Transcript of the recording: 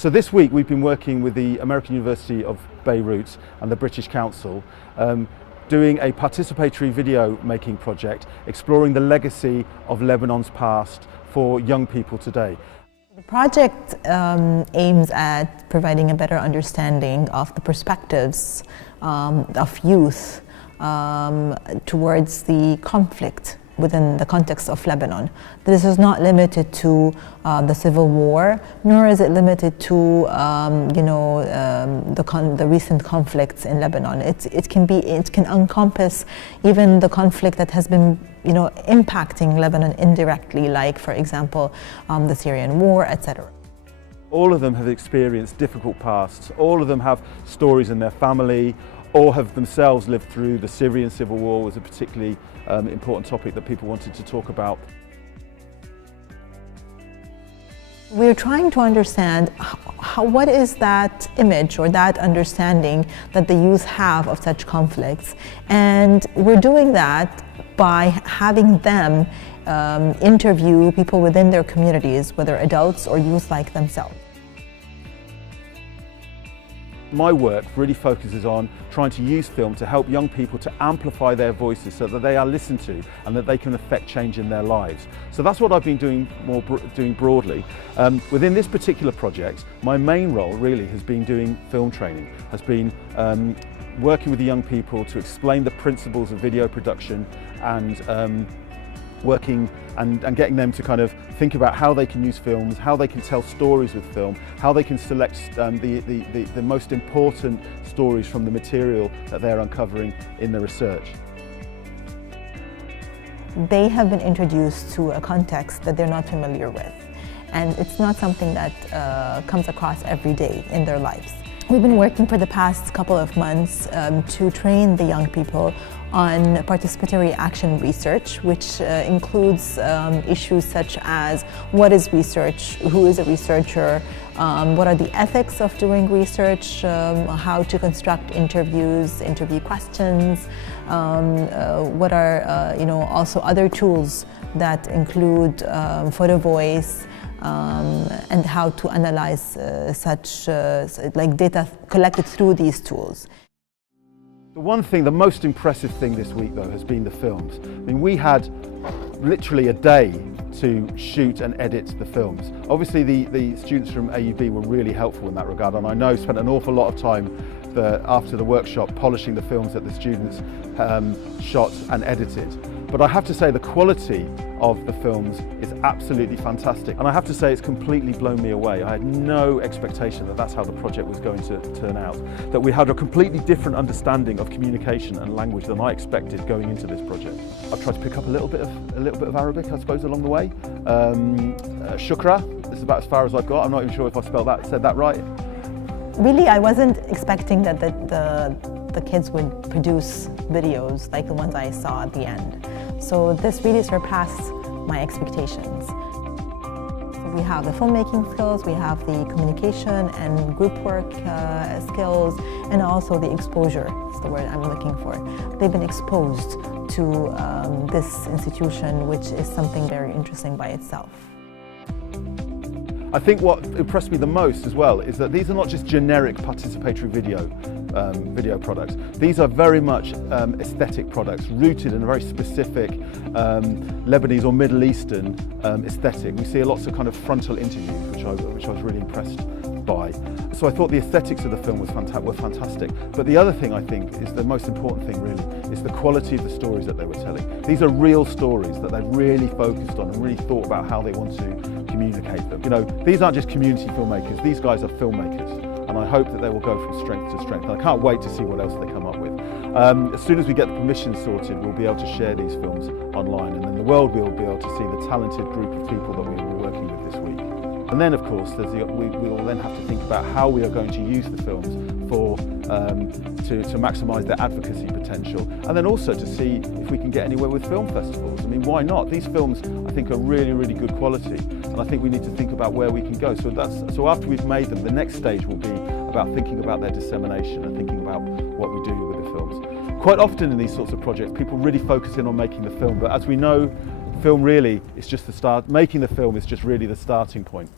So this week we've been working with the American University of Beirut and the British Council doing a participatory video making project exploring the legacy of Lebanon's past for young people today. The project aims at providing a better understanding of the perspectives of youth towards the conflict within the context of Lebanon. This is not limited to the civil war, nor is it limited to the recent conflicts in Lebanon. It can encompass even the conflict that has been impacting Lebanon indirectly, like for example the Syrian war, etc. All of them have experienced difficult pasts. All of them have stories in their family, or have themselves lived through the Syrian civil war. Was a particularly important topic that people wanted to talk about. We're trying to understand what is that image or that understanding that the youth have of such conflicts, and we're doing that by having them interview people within their communities, whether adults or youth like themselves. My work really focuses on trying to use film to help young people to amplify their voices so that they are listened to and that they can affect change in their lives. So that's what I've been doing broadly. Within this particular project, my main role really has been doing film training, has been working with the young people to explain the principles of video production and working and getting them to kind of think about how they can use films, how they can tell stories with film, how they can select the most important stories from the material that they're uncovering in the research. They have been introduced to a context that they're not familiar with, and it's not something that comes across every day in their lives. We've been working for the past couple of months to train the young people on participatory action research, which includes issues such as what is research, who is a researcher, what are the ethics of doing research, how to construct interviews, interview questions, what are also other tools that include photo voice, and how to analyze such like data collected through these tools. The most impressive thing this week though has been the films. I mean, we had literally a day to shoot and edit the films. Obviously the students from AUB were really helpful in that regard, and I know spent an awful lot of time after the workshop polishing the films that the students shot and edited. But I have to say the quality of the films is absolutely fantastic, and I have to say it's completely blown me away. I had no expectation that that's how the project was going to turn out, that we had a completely different understanding of communication and language than I expected going into this project. I've tried to pick up a little bit of Arabic, I suppose, along the way. Shukra, this is about as far as I've got. I'm not even sure if I said that right. Really, I wasn't expecting that the kids would produce videos like the ones I saw at the end. So this really surpassed my expectations. We have the filmmaking skills, we have the communication and group work skills, and also the exposure is the word I'm looking for. They've been exposed to this institution, which is something very interesting by itself. I think what impressed me the most as well is that these are not just generic participatory video products. These are very much aesthetic products rooted in a very specific Lebanese or Middle Eastern aesthetic. We see lots of kind of frontal interviews, which I was really impressed by. So I thought the aesthetics of the film were fantastic. But the other thing I think is the most important thing really is the quality of the stories that they were telling. These are real stories that they've really focused on and really thought about how they want to communicate them. These aren't just community filmmakers, these guys are filmmakers. And I hope that they will go from strength to strength. And I can't wait to see what else they come up with. As soon as we get the permissions sorted, we'll be able to share these films online, and then the world will be able to see the talented group of people that we will be working with this week. And then, of course, we will then have to think about how we are going to use the films to maximise their advocacy potential, and then also to see if we can get anywhere with film festivals. I mean, why not? These films, I think, are really, really good quality, and I think we need to think about where we can go. So after we've made them, the next stage will be about thinking about their dissemination and thinking about what we do with the films. Quite often in these sorts of projects, people really focus in on making the film, but as we know, film really is just the start. Making the film is just really the starting point.